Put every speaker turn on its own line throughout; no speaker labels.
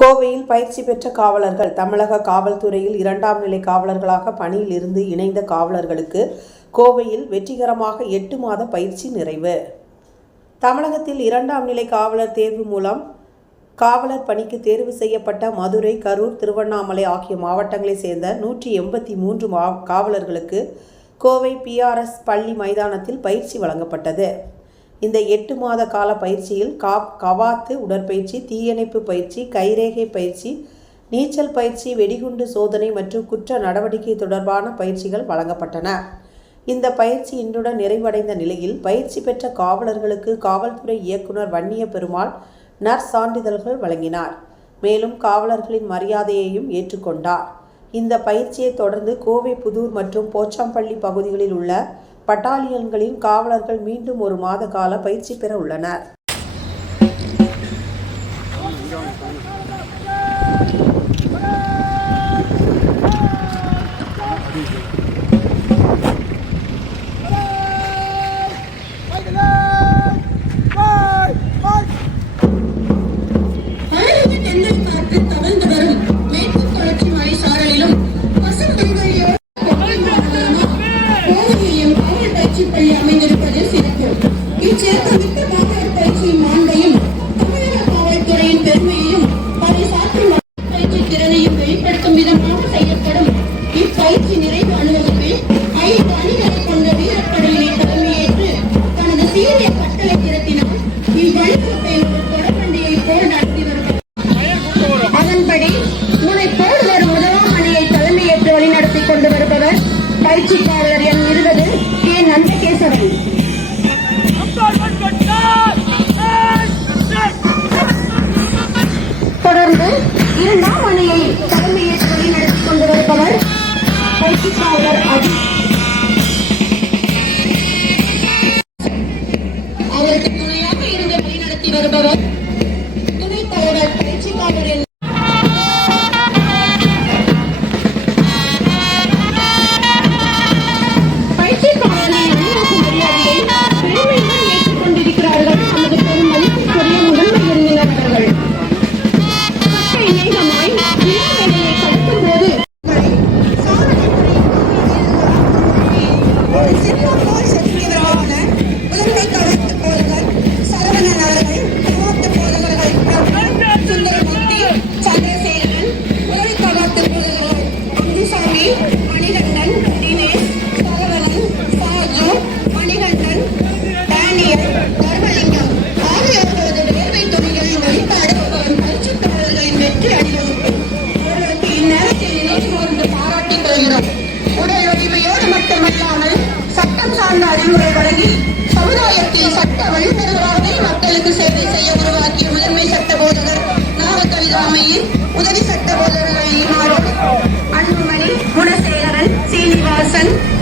கோவையில் பயிற்சி பெற்ற காவலர்கள். தமிழக காவல்துறையில் இரண்டாம் நிலை காவலர்களாக பணியில் இருந்து இணைந்த காவலர்களுக்கு கோவையில் வெற்றிகரமாக எட்டு மாத பயிற்சி நிறைவு. தமிழகத்தில் இரண்டாம் நிலை காவலர் தேர்வு மூலம் காவலர் பணிக்கு தேர்வு செய்யப்பட்ட மதுரை கரூர் திருவண்ணாமலை ஆகிய மாவட்டங்களைச் சேர்ந்த நூற்றி எண்பத்தி மூன்று மா காவலர்களுக்கு கோவை பிஆர்எஸ் பள்ளி மைதானத்தில் பயிற்சி வழங்கப்பட்டது. இந்த எட்டு மாத கால பயிற்சியில் கா கவாத்து உடற்பயிற்சி தீயணைப்பு பயிற்சி கைரேகை பயிற்சி நீச்சல் பயிற்சி வெடிகுண்டு சோதனை மற்றும் குற்ற நடவடிக்கை தொடர்பான பயிற்சிகள் வழங்கப்பட்டன. இந்த பயிற்சி இன்றுடன் நிறைவடைந்த நிலையில் பயிற்சி பெற்ற காவலர்களுக்கு காவல்துறை இயக்குனர் வன்னிய பெருமாள் நர்ஸ் சான்றிதழ்கள் வழங்கினார். மேலும் காவலர்களின் மரியாதையையும் ஏற்றுக்கொண்டார். இந்த பயிற்சியை தொடர்ந்து கோவை புதூர் மற்றும் போச்சாம்பள்ளி பகுதிகளில் உள்ள பட்டாலியன்களின் காவலர்கள் மீண்டும் ஒரு மாத கால பயிற்சி பெற உள்ளனர்.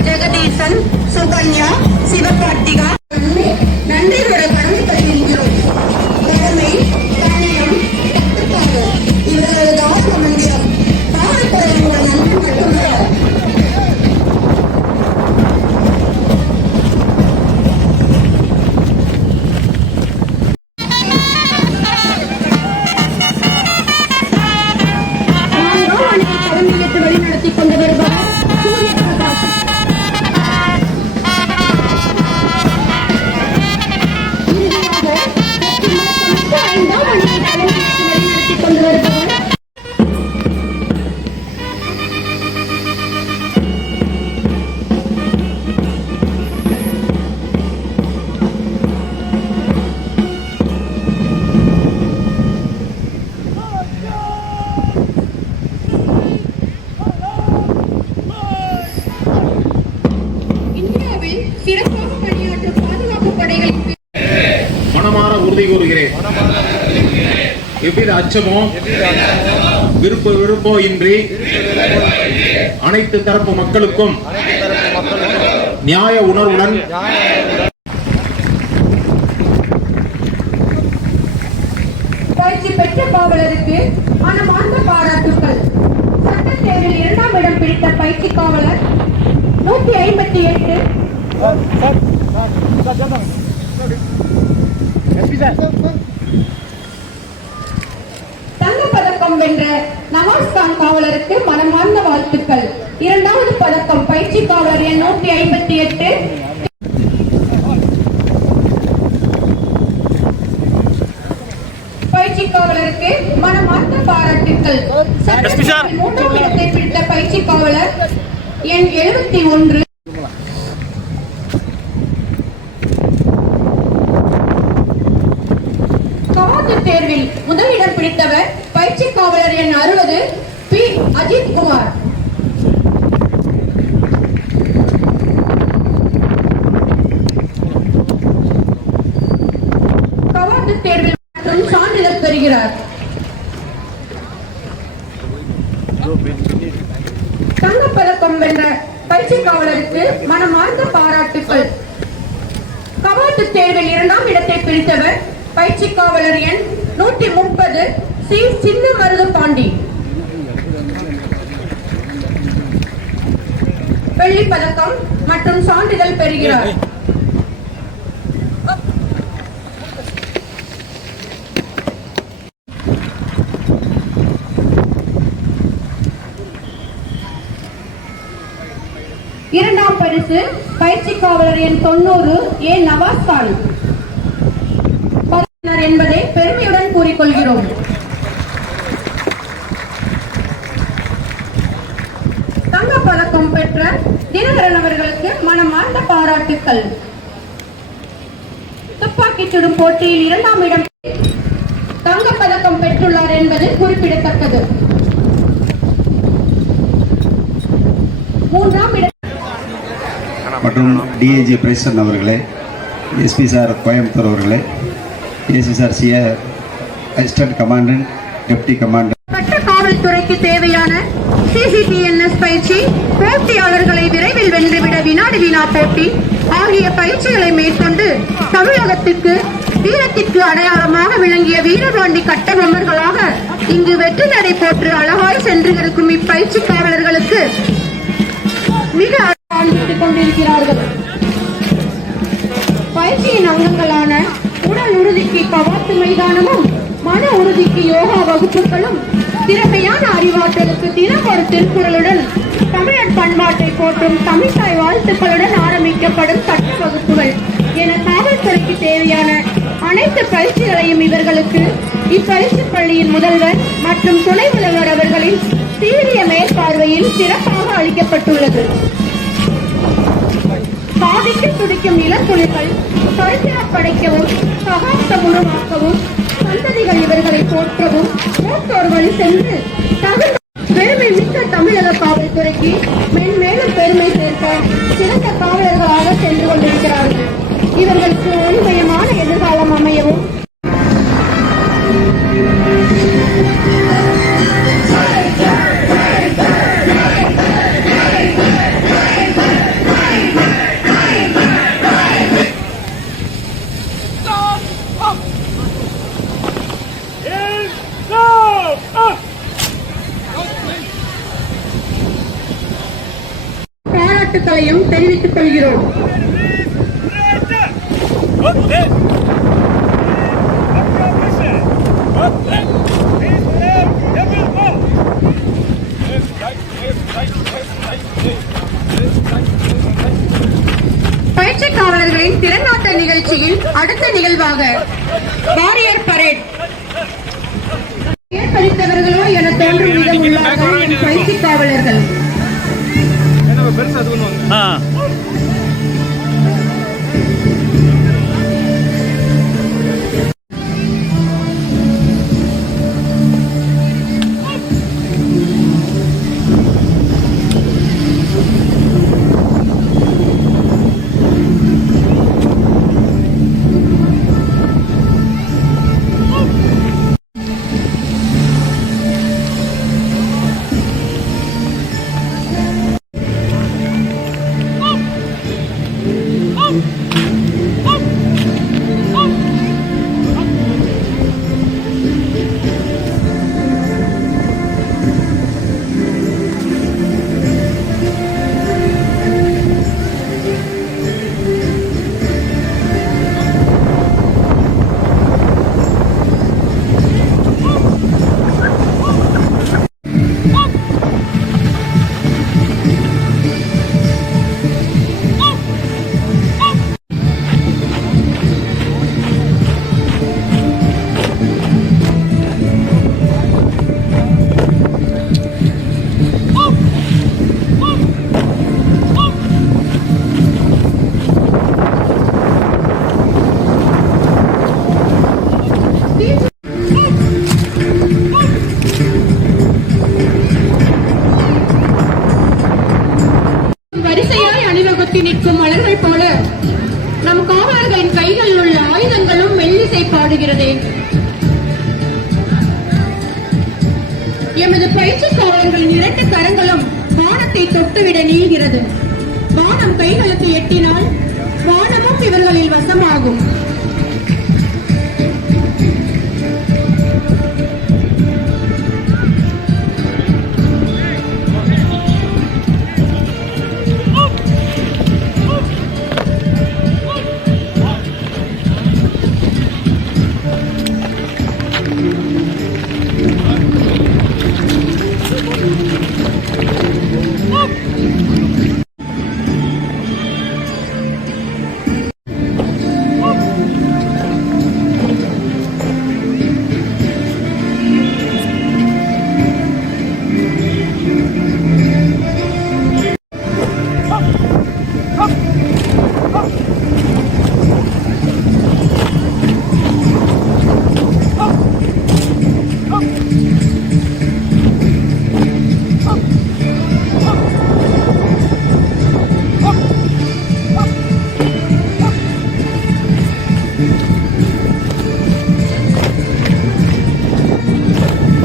జగదీశన్ సుకన్య శివకార్తిగా அச்சமோ விருப்ப விருப்போ இன்றி அனைத்து தரப்பு மக்களுக்கும் நியாய உணர்வுடன்
பயிற்சி பெற்ற காவலருக்கு மனமார்ந்த பாராட்டுக்கள். சட்டத் தேர்வில் இரண்டாம் இடம் பிடித்த பயிற்சி காவலர் நூத்தி ஐம்பத்தி எட்டு தங்கப்பதக்கம்
பதக்கம் வென்ற காவலருக்கு மனமார்ந்த வாழ்த்துக்கள். இரண்டாவது பதக்கம் பயிற்சி காவலர் எண் நூற்றி ஐம்பத்தி எட்டு. பயிற்சி காவலருக்கு மனமார்ந்த பாராட்டுக்கள். மூன்றாம் இடத்தை பிடித்த பயிற்சி காவலர் எண் எழுபத்தி ஒன்று காவல்துறை தேர்வில் முதலிடம் பிடித்தவர் பயிற்சி காவலர் எண் அறுபது பி அஜித் குமார் காவல்துறை தேர்வில் மற்றும் சான்றிதழ் தங்கப்பதக்கம் வென்ற பயிற்சி காவலருக்கு மனமார்ந்த பாராட்டுக்கள். கவாத்து தேர்வில் இரண்டாம் இடத்தை பிடித்தவர் பயிற்சி காவலர் எண் நூற்றி முப்பது சி. சின்ன மருது பாண்டி. வெள்ளி பதக்கம் மற்றும் சான்றிதழ் பெறுகிறார். இரண்டாம் பயிற்சி காவலர் எண் தொண்ணூறு ஏ நவாஸ் கான் என்பதை பெருமையுடன் கூறிக்கொள்கிறோம். தங்க பதக்கம் பெற்ற தினகரன் அவர்களுக்கு மனமார்ந்த பாராட்டுக்கள். துப்பாக்கி சுடும் போட்டியில் இரண்டாம் இடம் தங்க பதக்கம் பெற்றுள்ளார் என்பது குறிப்பிடத்தக்கது மூன்றாம் இடம்
மற்றும் டிஐஜி பிரசன் அவர்களே எஸ்பி சார் கோயம்புத்தூர் அவர்களே AC sir CA assistant commandant deputy commandant
சட்ட காவல்துறைக்கு தேவையான சிசிடிஎன்எஸ் பயிற்சி போட்டியாளர்களை விரைவில் வென்றுவிட வினாடி வினா போட்டி ஆகிய பயிற்சிகளை மேற்கொண்டு தமிழகத்திற்கு வீரத்திற்கு அடையாளமாக விளங்கிய வீரபாண்டி கட்டபொம்மர்களாக இங்கு வெற்றி நடை போற்று அழகாய் சென்று இருக்கும் இப்பயிற்சி காவலர்களுக்கு மிக கொண்டிருக்கிறார்கள். பயிற்சியின் அங்கங்களான உடல் உறுதிக்கு பவாத்து மைதானமும் மன உறுதிக்கு யோகா வகுப்புகளும் திறமையான அறிவாற்றலுக்கு தினம் ஒரு திருக்குறளுடன் தமிழர் பண்பாட்டை போற்றும் தமிழ்தாய் வாழ்த்துக்களுடன் ஆரம்பிக்கப்படும் சட்ட வகுப்புகள். என காவல்துறைக்கு தேவையான அனைத்து பயிற்சிகளையும் இவர்களுக்கு இப்பயிற்சி பள்ளியின் முதல்வர் மற்றும் துணை முதல்வர் அவர்களின் சீரிய மேற்பார்வையில் சிறப்பாக அளிக்கப்பட்டுள்ளது. சாதிக்க துடிக்கும் இளந்துளிகள் சரித்திரம் படைக்கவும் சகாப்தம் உருவாக்கவும் சந்ததிகள் இவர்களை போற்றவும் மூத்தோர் வழி சென்று தகுந்த பெருமை மிக்க தமிழக காவல்துறைக்கு மென்மேலும் பெருமை சேர்க்க சிறந்த காவலர்களாக சென்று கொண்டிருக்கிறார்கள். இவர்களுக்கு ஒளிமயமான எதிர்காலம் அமையவும் பயிற்சி காவலர்களின் திறனாட்ட நிகழ்ச்சியில் அடுத்த நிகழ்வாக வாரியர் பரேட். பெயர் படித்தவர்களோ என தோன்றும் விதம் உள்ளார்கள் பயிற்சி காவலர்கள் பூக்கும் மலர்கள் போல நம் காவலர்களின் கைகளில் உள்ள ஆயுதங்களும் மெல்லிசை பாடுகிறதே. எமது பயிற்சி காவலர்களின் இரண்டு கரங்களும் வானத்தை தொட்டுவிட நீள்கிறது. வானம் கைகளுக்கு எட்டினால்